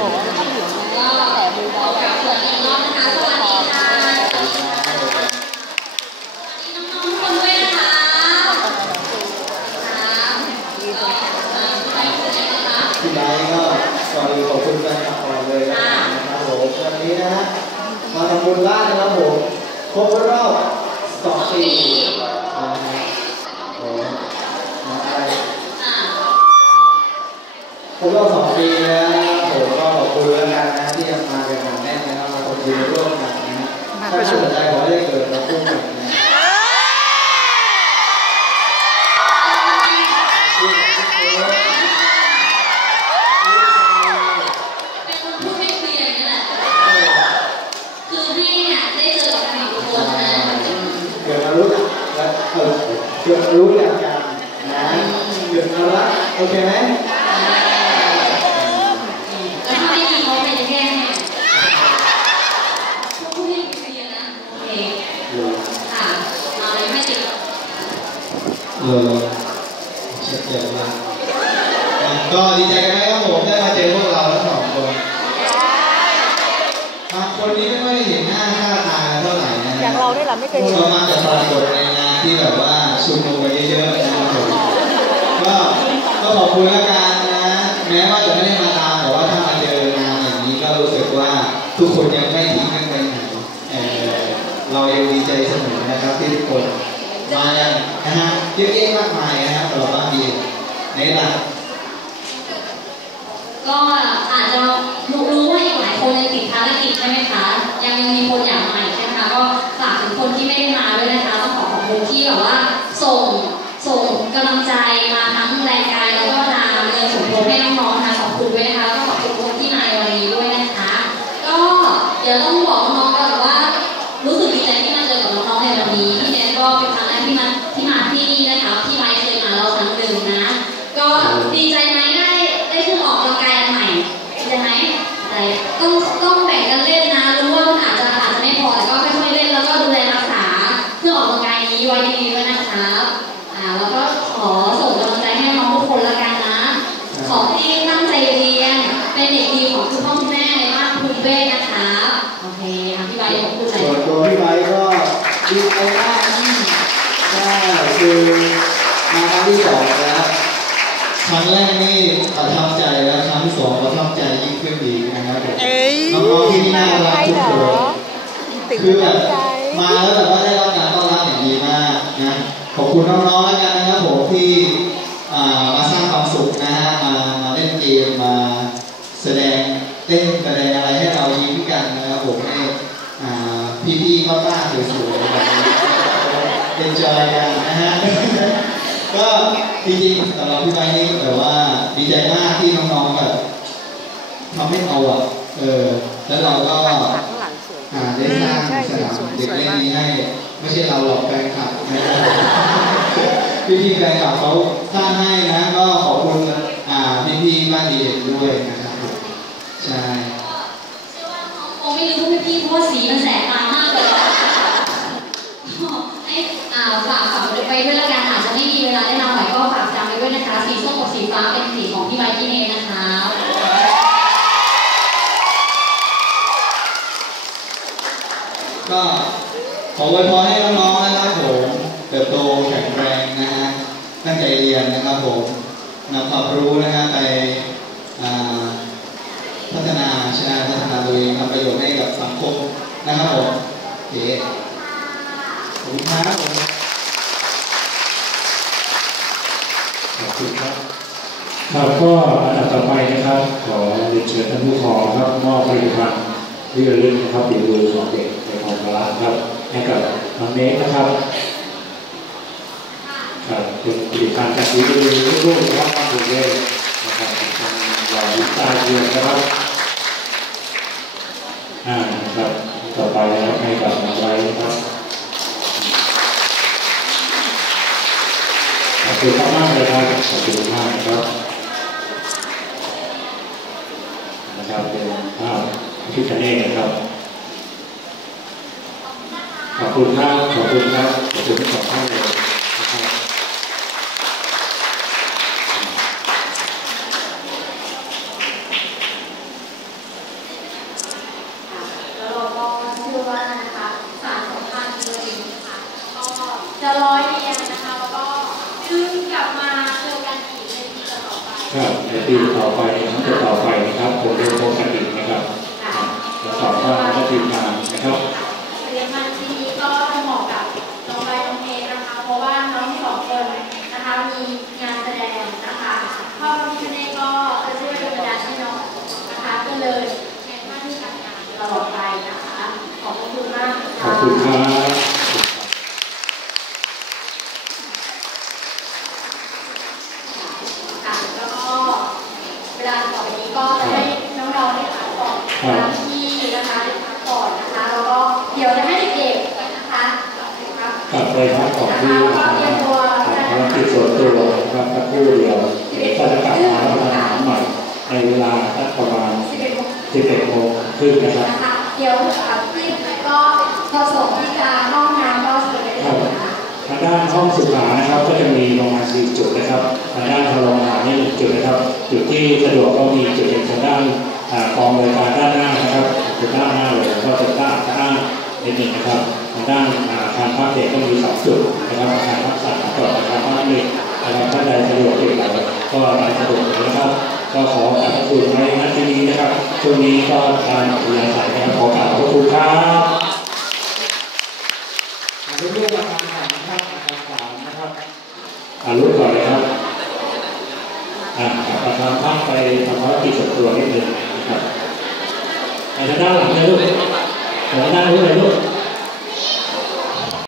บอกว่าไม่หลืองนะแต่มือเราสวัสดีน้องนะคะสวัสดีค่ะสวัสดีน้องๆทุกคนด้วยนะครับยืนตรงกลางไปคุยกันนะคะพี่ไบก็ก่อนอื่นขอบคุณแฟนคลับก่อนเลยนะครับผมวันนี้นะฮะมาทำบุญบ้านนะครับผมครบรอบสองปีนะฮะโอ้มาอะไรอ่าครบรอบสองปี กันนะมากันหนาแน่นนะครับมาทำบุญร่วมกันนะฮะถ้าสนใจขอได้เกิดมาคู่กันนะเป็นคนพูดไม่เคลียร์อย่างนี้แหละคือให้เนี่ยได้เจอกับใครทุกคนนะเกิดมารู้จักและเออเกิดมารู้จักกันนะเกิดมารักโอเคไหม แล้วถ้าไม่ดีเขาเป็นแค่ให้พูดไม่เคลียร์นะ โอเค ค่ะเอาเลยไม่ติด เออเช็คเดี๋ยวมาก็ดี ใจกันไหมครับผมได้มาเจอพวกเราทั้งสองคนบางคนนี้ไม่ค่อยเห็นหน้าค่าตาเท่าไหร่นะอย่างเราได้หรอไม่เคยเห็นเรามาจากปรากฏในงานที่แบบว่าชุมนุมกันเยอะๆนะครับผมก็ก็ขอบคุณแล้วกันนะแม้ว่าจะไม่ได้มาตามแต่ว่าถ้ามาเจองานอย่างนี้ก็รู้สึกว่าทุกคนยังไม่ทิ้งกันไปไหนเอ่อเรายังดีใจเสมอนะครับที่ทุกคนมาอย่างนะฮะเยอะแยะมากมายนะครับตลอดบ้านดีในหลัก ก็อาจจะรู้ว่าอีกหลายคนยังติดภารกิจใช่ไหมคะ ยังยังมีคนอยากมาอีกใช่ไหมคะ ก็ฝากถึงคนที่ไม่ได้มาด้วยนะคะต้องขอขอบคุณที่แบบว่า เบ้นะคะโอเคอะพี่ใบร์ทขอบคุณใจส่วนตัวพี่ไบค์ก็ดีใจมากใช่คือมาครั้งที่สองแล้วครั้งแรกนี่ประทับใจแล้วครั้งที่สองประทับใจยิ่งขึ้นอีกนะครับผมเอ้ยน้องๆที่นี่น่ารักใครทุกเหรคอนติดคือแบตั้บงใจมาแล้วแบบว่าได้รับการต้อนรับอย่างดีมากนะขอบคุณน้องๆแล้วกันนะครับผมที่อ่ามาสร้างความสุขนะฮะมามาเล่นเกมมาแสดงเล่นแสดงอะไรให้เรายิ้มกันนะครับผมให้อ่า พี่ๆป้าๆสวยๆแบบนี้เอนจอยกันนะฮะก็จริงๆสำหรับพี่ไบค์นี่แบบว่าดีใจมากที่น้องๆแบบทำให้เราอะเออแล้วเราก็หลังสวยอ่าได้สร้างสนามเด็กเล่นนี้ให้ ไม่ใช่เราหรอกแฟนคลับนะครับพี่พี่แฟนคลับเขาสร้างให้นะ ก็ขอบคุณอ่าพี่พี่บ้านดีเด่นด้วยนะครับใช่ เชื่อว่าน้องคงไม่รู้พวกพี่เพราะว่าสีมันแสบตามากเลยให้อ่า ฝากฝากไปด้วยละกันอาจจะไม่มีเวลาได้มาไหวก็ฝากจำไว้ด้วยนะคะ สีส้มกับสีฟ้าเป็นสีของพี่ไบค์พี่เนนะคะก็ขออวยพรให้น้องๆนะครับผมเติบโตแข็งแรงนะฮะตั้งใจเรียนนะครับผมนำความรู้นะฮะไปพัฒนาชาพัฒนาตัวเองทำประโยชน์ให้กับสังคมนะครับผมโอเค ขอบคุณครับขอบคุณครับครับก็อันดับต่อไปนะครับ ขอเรียนเชิญท่านผู้ของครับมอบผลิตภัณฑ์ที่ระลึกนะครับฝีมือของเด็กในของร้านครับให้กับน้องเนสนะครับครับเป็นผลิตภัณฑ์จากฝีมือลูกๆนะครับทางกรุงเทพนะครับทางเราวิชาเรียนนะครับอ่า คุณมากเลยครับขอบคุณมากครับนะครับเป็นภาพพิคเนตนะครับขอบคุณครับขอบคุณครับขอบคุณทุกท่านเลยนะครับจะร้อยเรียงนะคะแล้วก็ รับในปีต่อไปนะครับจะต่อไปนะครับผมเป็นโครงการอีกนะครับค่ะแล้วต่อว่าแล้วก็ทีมงานนะครับ เรียนมาทีนี้ก็จะเหมาะกับน้องใบน้องเมย์นะคะ เพราะว่าน้องสองคนนะคะมีงานแสดงนะคะพ่อพระพิฆเนศก็จะช่วยดลบันดาลให้น้องนะคะก็เลยในหน้าที่การงานตลอดไปนะคะ ขอบคุณมาก ขอบคุณครับ ค่ะแล้วก็เวลาต่อไปนี้ก็จะให้น้องๆได้พักก่อ นนะคะที่นะคะได้พักก่อนนะคะแล้วก็เดี๋ยวจะให้เด็กๆนะคะครับกลับไปพักผ่อนนะที่คะแล้วก็เตรียมตัวภารกิจส่วนตัวนะครับสักครู่เดียวก็จะกลับมารับประทานอาหารใหม่ในเวลาสักประมาณ11โมง11โมงครึ่งนะครับนะคะเดี๋ยวอ่าพี่ก็ผสมที่จะห้อง ทางด้านห้องสุขานะครับก็จะมีประมาณ4จุดนะครับทางด้านทางโรงอาหานี่หนึ่งจุดนะครับจุดที่สะดวกก็มีจุดหนึ่งทางด้านกองบริการด้านหน้านะครับจุดด้านหน้าเลยก็จะด้านข้างนิดหนึ่งนะครับทางด้านอาคารพักเด็กก็มีสองจุดนะครับอาคารพักสัตว์กับอาคารพักเด็กนะครับท่านใดสะดวกเด็กไหนก็ไปสะดวกนะครับ ก็ขอขอบคุณไว้ณที่นี้นะครับช่วงนี้ก็การเรียนสายนะครับขอกราบขอบคุณครับ อารุณลูกอาคารสามนะครับอาคารสามนะครับ อารุณก่อนเลยครับอ่าประธานพักไปทำภารกิจส่วนตัวนิดนึงนะครับไปทางด้านหลังเลยลูกหัวหน้าลูกเลยลูก